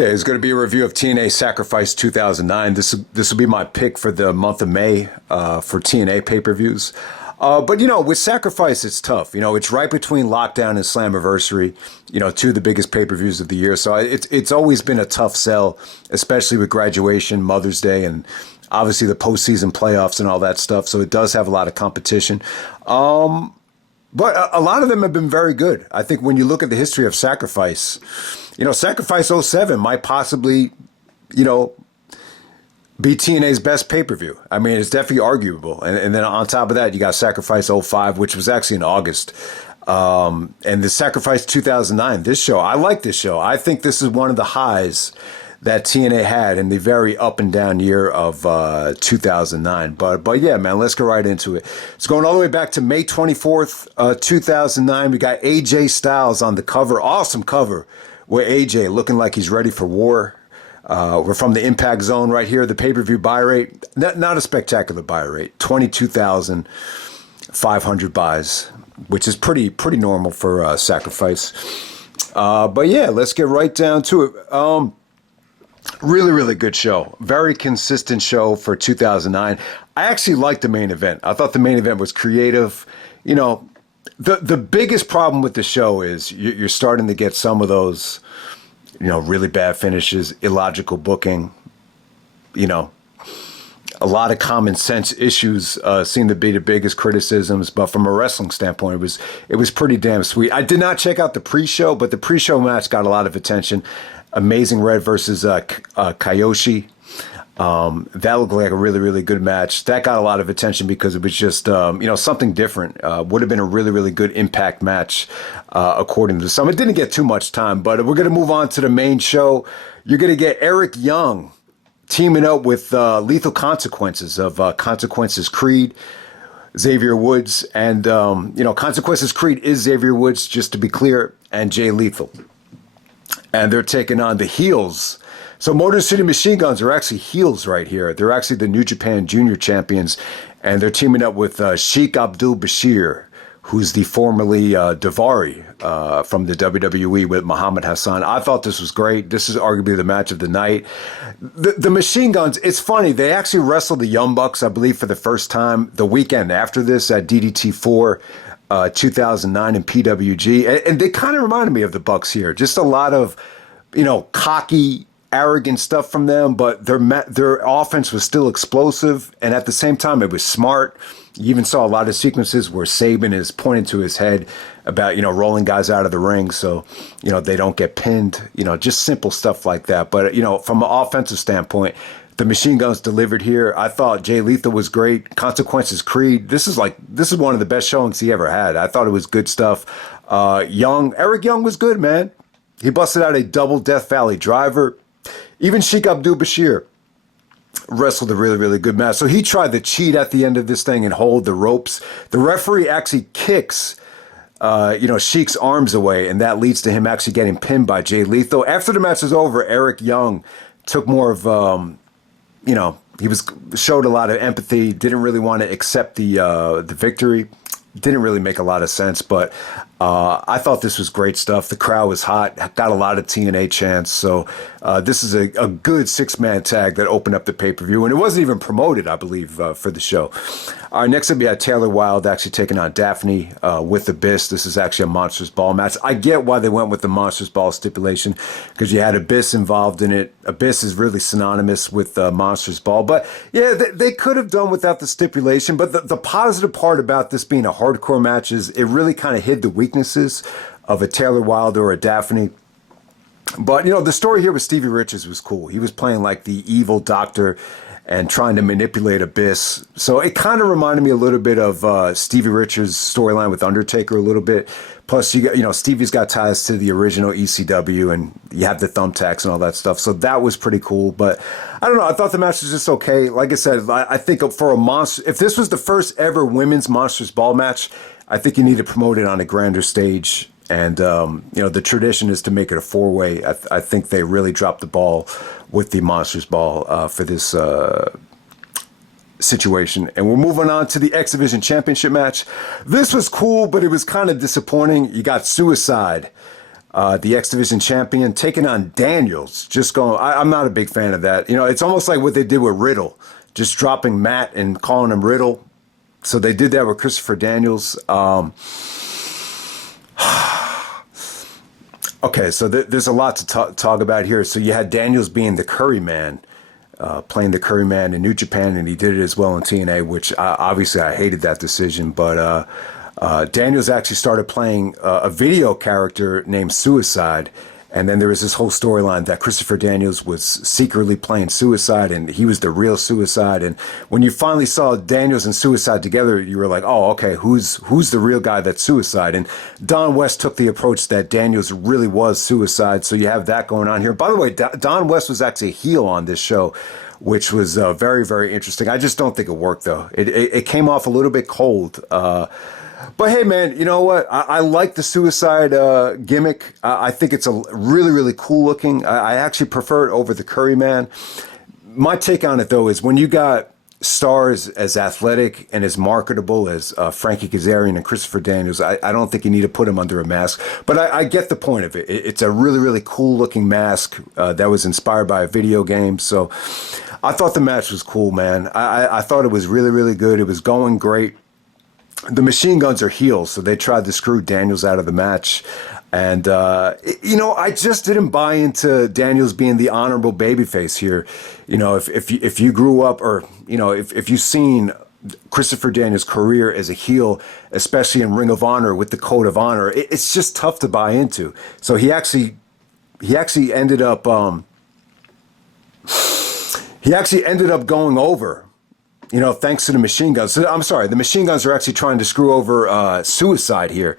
Okay, it's going to be a review of TNA Sacrifice 2009. This will be my pick for the month of May for TNA pay-per-views. But, with Sacrifice, it's tough. It's right between Lockdown and Slammiversary, two of the biggest pay-per-views of the year. So it's always been a tough sell, especially with graduation, Mother's Day, and obviously the postseason playoffs and all that stuff. So it does have a lot of competition. But a lot of them have been very good. I think when you look at the history of Sacrifice, Sacrifice '07 might possibly, be TNA's best pay-per-view. I mean, it's definitely arguable. And then on top of that, you got Sacrifice '05, which was actually in August. And the Sacrifice 2009, this show, I like this show. I think this is one of the highs that TNA had in the very up and down year of 2009. But yeah, man, let's go right into it. It's going all the way back to May 24th, 2009. We got AJ Styles on the cover. Awesome cover with AJ looking like he's ready for war. We're from the Impact Zone right here. The pay-per-view buy rate, not a spectacular buy rate, 22,500 buys, which is pretty normal for Sacrifice. But yeah, let's get right down to it. Really, really good show. Very consistent show for 2009. I actually liked the main event. I thought the main event was creative. The biggest problem with the show is you're starting to get some of those, really bad finishes, illogical booking, a lot of common sense issues seem to be the biggest criticisms. But from a wrestling standpoint, it was pretty damn sweet. I did not check out the pre-show, but the pre-show match got a lot of attention. Amazing Red versus Kayoshi. That looked like a really, really good match. That got a lot of attention because it was just, something different. Would have been a really, really good Impact match, according to some. It didn't get too much time, but we're going to move on to the main show. You're going to get Eric Young teaming up with Lethal Consequences of Consequences Creed, Xavier Woods. And, Consequences Creed is Xavier Woods, just to be clear, and Jay Lethal. And they're taking on the heels. So Motor City Machine Guns are actually heels right here. They're actually the New Japan Junior Champions. And they're teaming up with Sheik Abdul Bashir, who's the formerly Davari from the WWE with Muhammad Hassan. I thought this was great. This is arguably the match of the night. The Machine Guns, it's funny. They actually wrestled the Young Bucks, I believe, for the first time the weekend after this at DDT 4. 2009 in PWG, and they kind of reminded me of the Bucks here. Just a lot of, cocky, arrogant stuff from them, but their offense was still explosive, and at the same time, it was smart. You even saw a lot of sequences where Saban is pointing to his head about, rolling guys out of the ring so, they don't get pinned, just simple stuff like that. But, from an offensive standpoint, the Machine Guns delivered here. I thought Jay Lethal was great. Consequences Creed. This is one of the best showings he ever had. I thought it was good stuff. Eric Young was good, man. He busted out a double Death Valley driver. Even Sheik Abdul Bashir wrestled a really, really good match. So he tried to cheat at the end of this thing and hold the ropes. The referee actually kicks Sheik's arms away, and that leads to him actually getting pinned by Jay Lethal. After the match was over, Eric Young took more of he showed a lot of empathy, didn't really want to accept the victory. Didn't really make a lot of sense, but I thought this was great stuff. The crowd was hot, got a lot of TNA chants. So this is a good six-man tag that opened up the pay-per-view, and it wasn't even promoted, I believe, for the show. All right, next up we had Taylor Wilde actually taking on Daffney with Abyss. This is actually a Monsters Ball match. I get why they went with the Monsters Ball stipulation, because you had Abyss involved in it. Abyss is really synonymous with Monsters Ball. But yeah, they could have done without the stipulation. But the positive part about this being a hardcore match is it really kind of hid the weaknesses of a Taylor Wilde or a Daffney. But, the story here with Stevie Richards was cool. He was playing like the evil doctor and trying to manipulate Abyss. So it kind of reminded me a little bit of Stevie Richards' storyline with Undertaker a little bit. Plus, Stevie's got ties to the original ECW, and you have the thumbtacks and all that stuff. So that was pretty cool. But I don't know. I thought the match was just okay. Like I said, I think for a monster, if this was the first ever women's Monsters Ball match, I think you need to promote it on a grander stage. And, the tradition is to make it a four-way. I think they really dropped the ball with the Monsters Ball for this situation. And we're moving on to the X Division Championship match. This was cool, but it was kind of disappointing. You got Suicide the X Division champion, taking on Daniels. Just going, I'm not a big fan of that. It's almost like what they did with Riddle, just dropping Matt and calling him Riddle. So they did that with Christopher Daniels. Okay, so there's a lot to talk about here. So you had Daniels being the Curry Man, playing the Curry Man in New Japan, and he did it as well in TNA, which obviously I hated that decision. But Daniels actually started playing a video character named Suicide. And then there was this whole storyline that Christopher Daniels was secretly playing Suicide, and he was the real Suicide. And when you finally saw Daniels and Suicide together, you were like, oh, okay, who's the real guy that's Suicide? And Don West took the approach that Daniels really was Suicide. So you have that going on here. By the way, Don West was actually a heel on this show, which was very, very interesting. I just don't think it worked, though. It came off a little bit cold. But hey, man, you know what? I like the Suicide gimmick. I think it's a really, really cool looking. I actually prefer it over the Curry Man. My take on it, though, is when you got stars as athletic and as marketable as Frankie Kazarian and Christopher Daniels, I don't think you need to put him under a mask. But I get the point of it. It's a really, really cool looking mask that was inspired by a video game. So I thought the match was cool, man. I thought it was really, really good. It was going great. The Machine Guns are heels, so they tried to screw Daniels out of the match. And, I just didn't buy into Daniels being the honorable babyface here. If you grew up or, if you've seen Christopher Daniels' career as a heel, especially in Ring of Honor with the Code of Honor, it's just tough to buy into. So he actually ended up going over. Thanks to the Machine Guns. So, I'm sorry, the Machine Guns are actually trying to screw over Suicide here.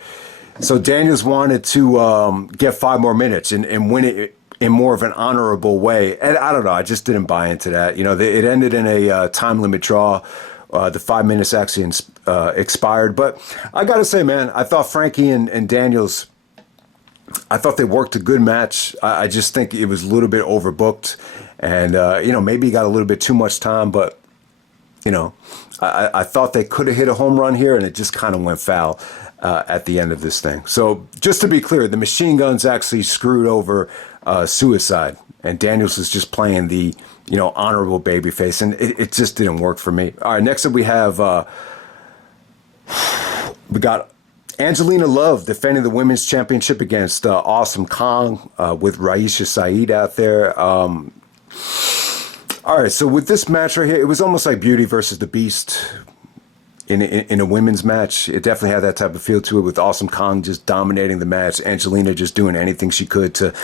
So Daniels wanted to get 5 more minutes and win it in more of an honorable way. And I don't know, I just didn't buy into that. It ended in a time limit draw. The 5 minutes actually expired. But I got to say, man, I thought Frankie and Daniels, I thought they worked a good match. I just think it was a little bit overbooked. And, maybe he got a little bit too much time, but I thought they could have hit a home run here, and it just kind of went foul at the end of this thing. So just to be clear, the Machine Guns actually screwed over Suicide, and Daniels is just playing the honorable babyface, and it just didn't work for me. All right, next up we got Angelina Love defending the women's championship against Awesome Kong with Raisha Saeed out there. All right, so with this match right here, it was almost like Beauty versus the Beast in a women's match. It definitely had that type of feel to it, with Awesome Kong just dominating the match, Angelina just doing anything she could to,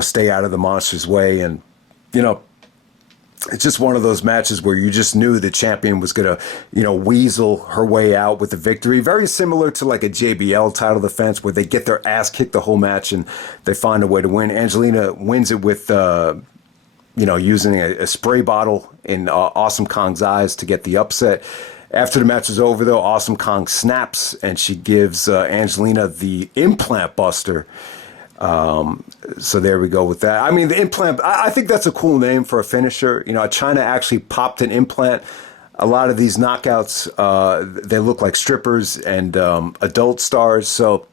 stay out of the monster's way. And, it's just one of those matches where you just knew the champion was going to, weasel her way out with the victory. Very similar to like a JBL title defense where they get their ass kicked the whole match and they find a way to win. Angelina wins it with... using a spray bottle in Awesome Kong's eyes to get the upset. After the match is over, though, Awesome Kong snaps, and she gives Angelina the implant buster. So there we go with that. I mean, the implant, I think that's a cool name for a finisher. China actually popped an implant. A lot of these knockouts, they look like strippers and adult stars. So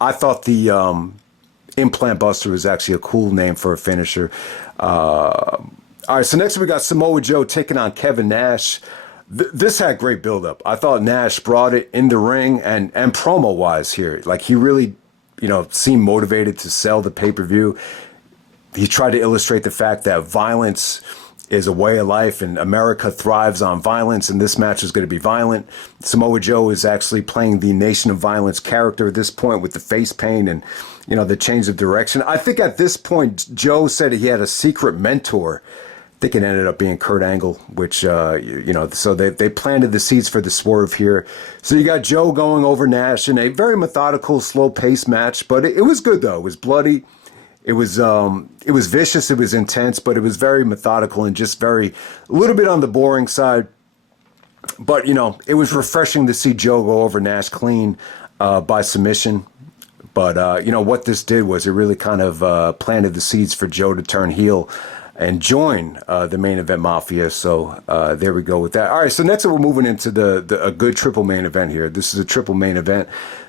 I thought the... Implant Buster was actually a cool name for a finisher. All right, so next we got Samoa Joe taking on Kevin Nash. This had great buildup. I thought Nash brought it in the ring and promo-wise here. Like, he really, seemed motivated to sell the pay-per-view. He tried to illustrate the fact that violence is a way of life and America thrives on violence, and this match is going to be violent. Samoa Joe is actually playing the Nation of Violence character at this point with the face paint and, the change of direction. I think at this point, Joe said he had a secret mentor. I think it ended up being Kurt Angle, which, so they planted the seeds for the swerve here. So you got Joe going over Nash in a very methodical, slow-paced match, but it was good, though. It was bloody. It was vicious, it was intense, but it was very methodical and just a little bit on the boring side. But, it was refreshing to see Joe go over Nash clean by submission. But, what this did was it really kind of planted the seeds for Joe to turn heel and join the Main Event Mafia. So there we go with that. All right, so next we're moving into a good triple main event here. This is a triple main event.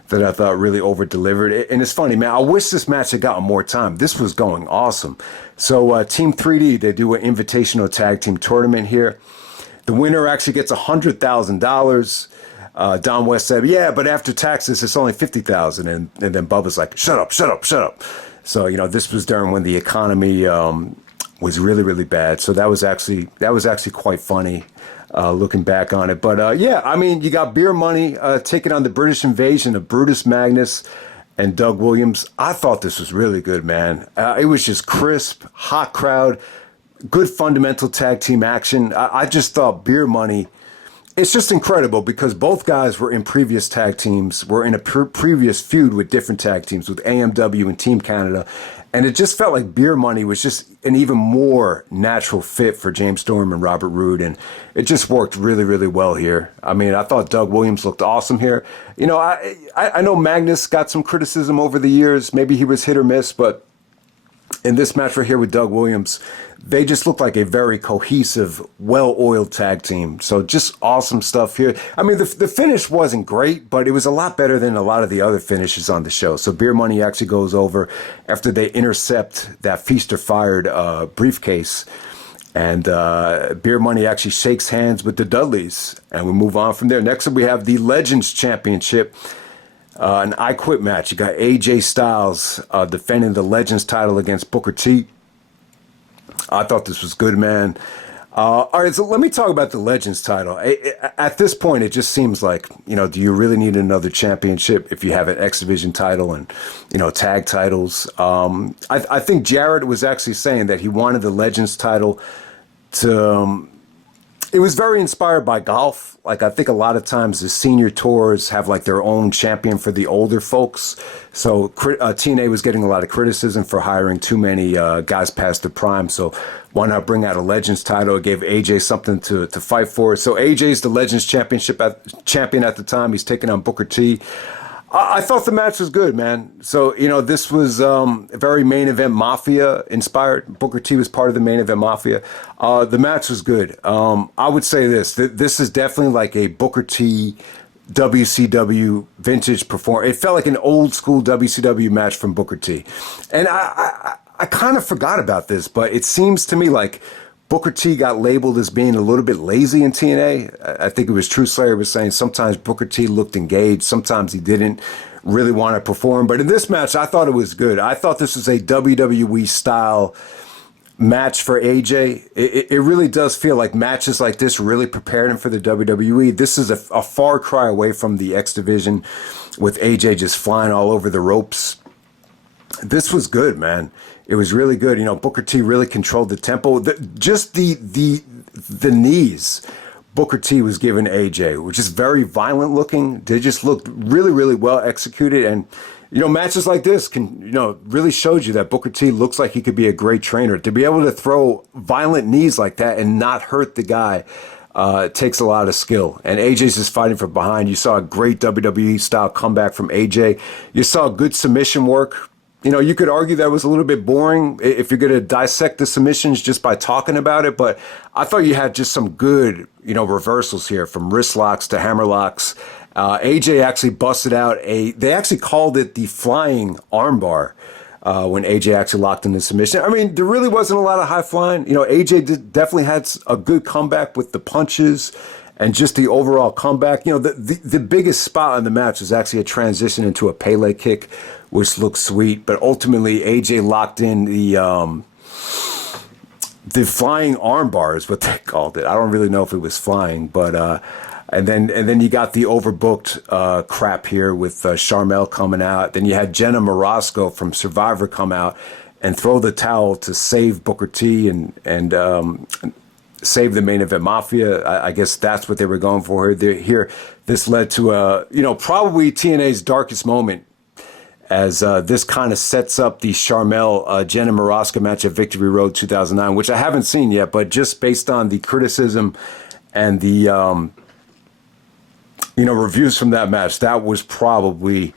that I thought really over-delivered. And it's funny, man, I wish this match had gotten more time. This was going awesome. So Team 3D, they do an invitational tag team tournament here. The winner actually gets $100,000. Don West said, yeah, but after taxes, it's only $50,000. And then Bubba's like, shut up. So, this was during when the economy was really, really bad. So that was actually quite funny. Looking back on it. But yeah, I mean, you got Beer Money taking on the British Invasion of Brutus Magnus and Doug Williams. I thought this was really good, man. It was just crisp, hot crowd, good fundamental tag team action. I just thought Beer Money, it's just incredible because both guys were in previous tag teams, were in a previous feud with different tag teams with AMW and Team Canada. And it just felt like Beer Money was just an even more natural fit for James Storm and Robert Roode. And it just worked really, really well here. I mean, I thought Doug Williams looked awesome here. I know Magnus got some criticism over the years. Maybe he was hit or miss, but in this match right here with Doug Williams, they just looked like a very cohesive, well-oiled tag team. So just awesome stuff here. I mean, the finish wasn't great, but it was a lot better than a lot of the other finishes on the show. So Beer Money actually goes over after they intercept that Feast or Fired briefcase. And Beer Money actually shakes hands with the Dudleys. And we move on from there. Next up, we have the Legends Championship. An I Quit match. You got AJ Styles defending the Legends title against Booker T. I thought this was good, man. All right, so let me talk about the Legends title. At this point, it just seems like, do you really need another championship if you have an X Division title and, tag titles? I think Jarrett was actually saying that he wanted the Legends title to... it was very inspired by golf. Like, I think a lot of times the senior tours have like their own champion for the older folks. So TNA was getting a lot of criticism for hiring too many guys past the prime. So why not bring out a Legends title? It gave AJ something to fight for. So AJ's the Legends champion at the time. He's taking on Booker T. I thought the match was good, man. So, this was very main event Mafia inspired. Booker T was part of the main event Mafia. The match was good. I would say this is definitely like a Booker T WCW vintage performance. It felt like an old school WCW match from Booker T. And I kind of forgot about this, but it seems to me like Booker T got labeled as being a little bit lazy in TNA. I think it was True Slayer was saying sometimes Booker T looked engaged, sometimes he didn't really want to perform. But in this match, I thought it was good. I thought this was a WWE style match for AJ. It really does feel like matches like this really prepared him for the WWE. This is a far cry away from the X Division with AJ just flying all over the ropes. This was good, man. It was really good. Booker T really controlled the tempo. Just the knees Booker T was giving AJ, which is very violent looking. They just looked really, really well executed. And, matches like this can, really showed you that Booker T looks like he could be a great trainer. To be able to throw violent knees like that and not hurt the guy takes a lot of skill. And AJ's just fighting from behind. You saw a great WWE style comeback from AJ. You saw good submission work. You could argue that was a little bit boring if you're going to dissect the submissions just by talking about it. But I thought you had just some good, reversals here from wrist locks to hammer locks. AJ actually busted out they actually called it the flying armbar when AJ actually locked in the submission. I mean, there really wasn't a lot of high flying. AJ definitely had a good comeback with the punches and just the overall comeback. The biggest spot in the match was actually a transition into a Pele kick, which looked sweet. But ultimately, AJ locked in the flying armbar is what they called it. I don't really know if it was flying, but and then you got the overbooked crap here with Sharmell coming out. Then you had Jenna Morasco from Survivor come out and throw the towel to save Booker T and save the main event Mafia. I guess that's what they were going for here. This led to probably TNA's darkest moment, as this kind of sets up the Sharmell Jenna Morasco match at Victory Road 2009, which I haven't seen yet, but just based on the criticism and the reviews from that match, that was probably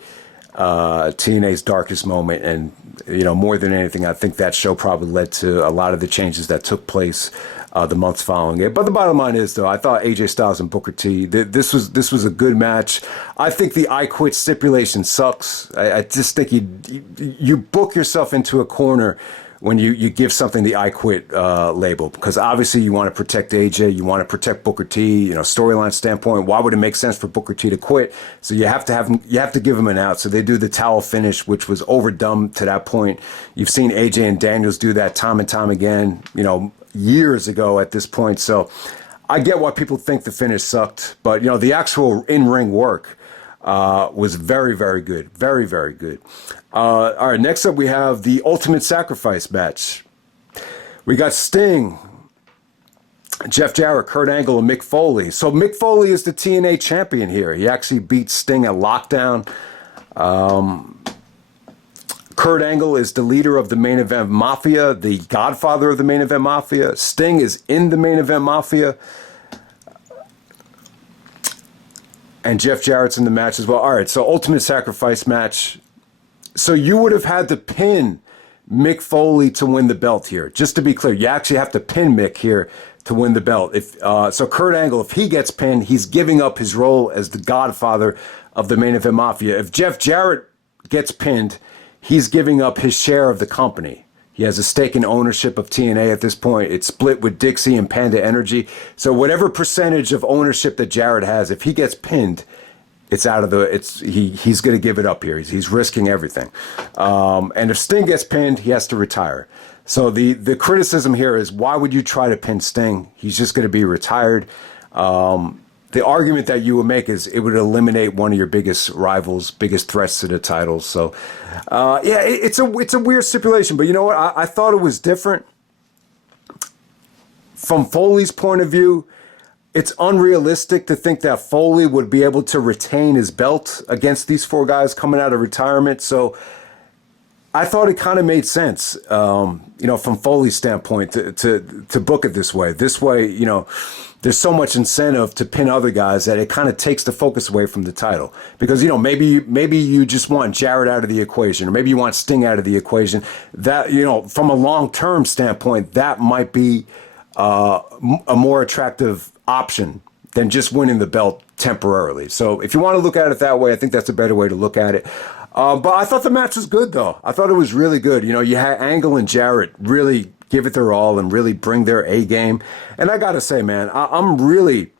TNA's darkest moment, and More than anything, I think that show probably led to a lot of the changes that took place the months following it. But the bottom line is, though, I thought AJ Styles and Booker T, this was a good match. I think the I Quit stipulation sucks. I just think you book yourself into a corner when you give something the I Quit label, because obviously you want to protect AJ, you want to protect Booker T. Storyline standpoint, why would it make sense for Booker T to quit? So you have to give him an out. So they do the towel finish, which was overdone to that point. You've seen AJ and Daniels do that time and time again, years ago at this point. So I get why people think the finish sucked, but the actual in-ring work was very, very good. Very, very good. All right, next up we have the Ultimate Sacrifice match. We got Sting, Jeff Jarrett, Kurt Angle, and Mick Foley. So Mick Foley is the TNA champion here. He actually beat Sting at Lockdown. Kurt Angle is the leader of the Main Event Mafia, the godfather of the Main Event Mafia. Sting is in the Main Event Mafia. And Jeff Jarrett's in the match as well. All right, so Ultimate Sacrifice match. So you would have had to pin Mick Foley to win the belt here. Just to be clear, you actually have to pin Mick here to win the belt. So Kurt Angle, if he gets pinned, he's giving up his role as the godfather of the Main Event Mafia. If Jeff Jarrett gets pinned, he's giving up his share of the company. He has a stake in ownership of TNA at this point. It's split with Dixie and Panda Energy. So whatever percentage of ownership that Jarrett has, if he gets pinned, it's out of he's going to give it up here. He's risking everything. And if Sting gets pinned, he has to retire. So the criticism here is, why would you try to pin Sting? He's just going to be retired. The argument that you would make is it would eliminate one of your biggest rivals, biggest threats to the title. So, it's a weird stipulation, but you know what? I thought it was different. From Foley's point of view, it's unrealistic to think that Foley would be able to retain his belt against these four guys coming out of retirement. So I thought it kind of made sense, from Foley's standpoint to book it this way. This way, there's so much incentive to pin other guys that it kind of takes the focus away from the title. Because, maybe you just want Jarrett out of the equation, or maybe you want Sting out of the equation. That, from a long-term standpoint, that might be a more attractive option than just winning the belt temporarily. So if you want to look at it that way, I think that's a better way to look at it. But I thought the match was good, though. I thought it was really good. You had Angle and Jarrett really give it their all and really bring their A game. And I got to say, man, I'm really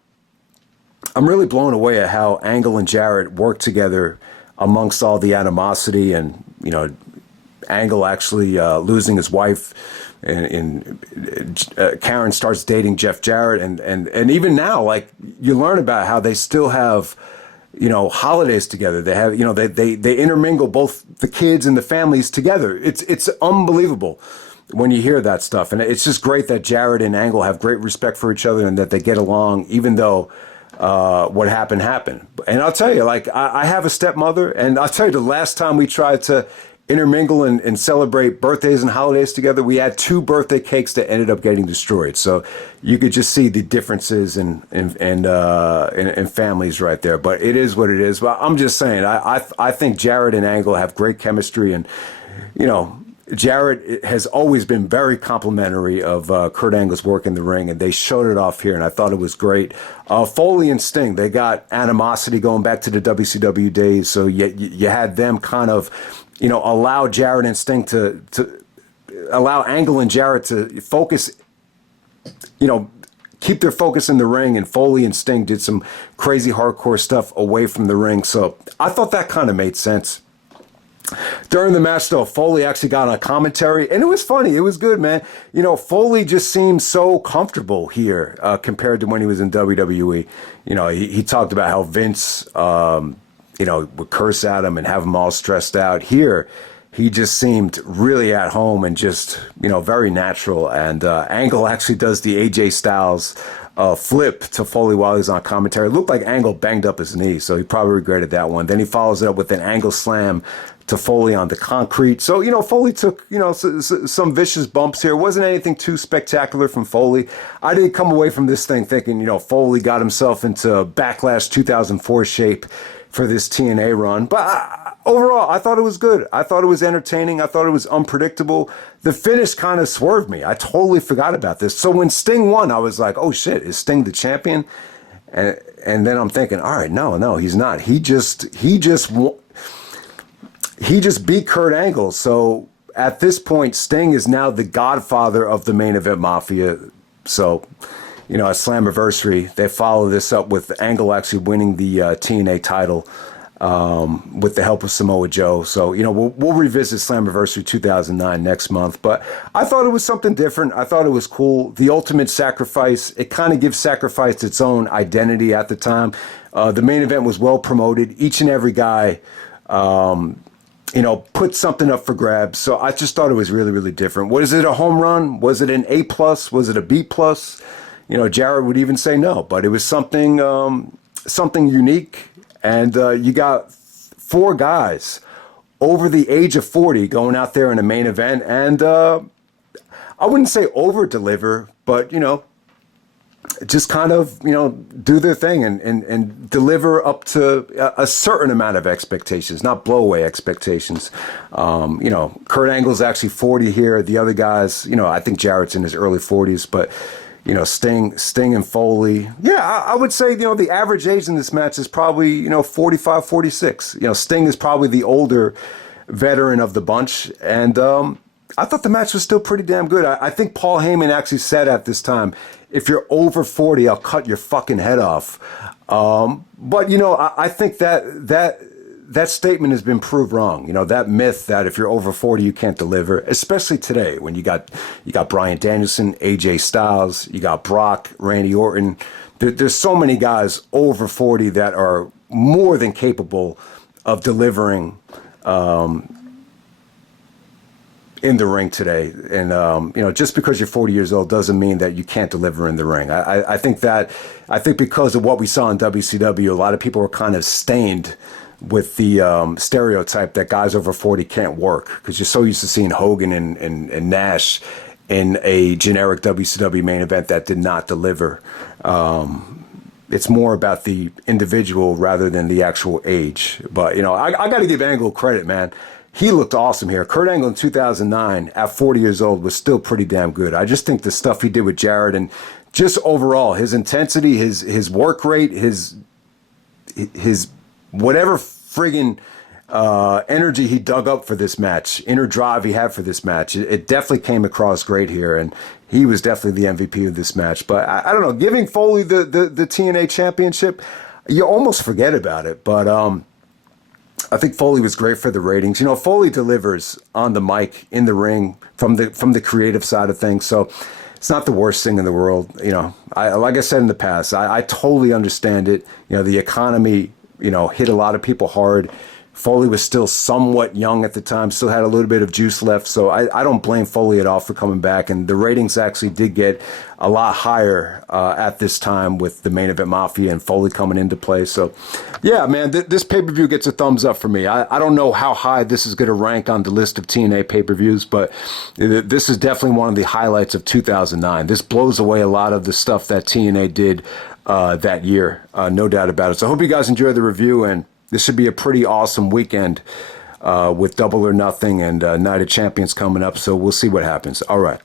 blown away at how Angle and Jarrett work together amongst all the animosity and, Angle actually losing his wife. And Karen starts dating Jeff Jarrett, and even now, like, you learn about how they still have, holidays together. They have, they intermingle both the kids and the families together. It's unbelievable when you hear that stuff, and it's just great that Jarrett and Angle have great respect for each other and that they get along, even though what happened. And I'll tell you, like, I have a stepmother, and I'll tell you, the last time we tried to intermingle and celebrate birthdays and holidays together, we had 2 birthday cakes that ended up getting destroyed. So you could just see the differences in families right there. But it is what it is. But I'm just saying, I think Jarrett and Angle have great chemistry, and Jarrett has always been very complimentary of Kurt Angle's work in the ring, and they showed it off here, and I thought it was great. Foley and Sting, they got animosity going back to the WCW days, so you had them kind of, allow Jarrett and Sting to allow Angle and Jarrett to focus, keep their focus in the ring, and Foley and Sting did some crazy hardcore stuff away from the ring, so I thought that kind of made sense. During the match, though, Foley actually got on commentary, and it was funny. It was good, man. Foley just seems so comfortable here compared to when he was in WWE. He talked about how Vince, would curse at him and have him all stressed out. Here, he just seemed really at home and just, very natural. And Angle actually does the AJ Styles flip to Foley while he's on commentary. It looked like Angle banged up his knee, so he probably regretted that one. Then he follows it up with an Angle slam to Foley on the concrete. So, Foley took, some vicious bumps here. It wasn't anything too spectacular from Foley. I didn't come away from this thing thinking, Foley got himself into Backlash 2004 shape for this TNA run. But Overall, I thought it was good. I thought it was entertaining. I thought it was unpredictable. The finish kind of swerved me. I totally forgot about this. So when Sting won, I was like, oh shit, is Sting the champion? And then I'm thinking, all right, no, he's not. He just beat Kurt Angle. So at this point, Sting is now the godfather of the main event mafia. So, at Slammiversary, they follow this up with Angle actually winning the TNA title with the help of Samoa Joe. So, we'll revisit Slammiversary 2009 next month. But I thought it was something different. I thought it was cool. The Ultimate Sacrifice, it kind of gives Sacrifice its own identity at the time. The main event was well promoted. Each and every guy, put something up for grabs. So I just thought it was really, really different. Was it a home run? Was it an A+? Was it a B+? Jarrett would even say no, but it was something unique. And you got 4 guys over the age of 40 going out there in a main event. And I wouldn't say over-deliver, but, just kind of, do their thing and deliver up to a certain amount of expectations, not blow away expectations. Kurt Angle's actually 40 here. The other guys, I think Jarrett's in his early 40s, but Sting and Foley. Yeah, I would say, the average age in this match is probably, 45, 46. Sting is probably the older veteran of the bunch. And I thought the match was still pretty damn good. I think Paul Heyman actually said at this time, if you're over 40, I'll cut your fucking head off. But, I think that statement has been proved wrong. That myth that if you're over 40, you can't deliver, especially today when you got Bryan Danielson, AJ Styles, you got Brock, Randy Orton. There's so many guys over 40 that are more than capable of delivering in the ring today. And, just because you're 40 years old doesn't mean that you can't deliver in the ring. I think because of what we saw in WCW, a lot of people were kind of stained with the stereotype that guys over 40 can't work, because you're so used to seeing Hogan and Nash in a generic WCW main event that did not deliver. It's more about the individual rather than the actual age. But, I got to give Angle credit, man. He looked awesome here. Kurt Angle in 2009 at 40 years old was still pretty damn good. I just think the stuff he did with Jarrett and just overall his intensity, his work rate, his whatever friggin' energy he dug up for this match, inner drive he had for this match, it definitely came across great here, and he was definitely the MVP of this match. But I don't know, giving Foley the TNA championship, you almost forget about it. But I think Foley was great for the ratings. Foley delivers on the mic, in the ring, from the creative side of things. So it's not the worst thing in the world. Like I said in the past, I totally understand it. The economy, hit a lot of people hard. Foley was still somewhat young at the time, still had a little bit of juice left. So I don't blame Foley at all for coming back. And the ratings actually did get a lot higher at this time with the Main Event Mafia and Foley coming into play. So, yeah, man, this pay-per-view gets a thumbs up for me. I don't know how high this is going to rank on the list of TNA pay-per-views, but this is definitely one of the highlights of 2009. This blows away a lot of the stuff that TNA did that year, no doubt about it. So I hope you guys enjoy the review, and this should be a pretty awesome weekend with Double or Nothing and Night of Champions coming up. So we'll see what happens. All right.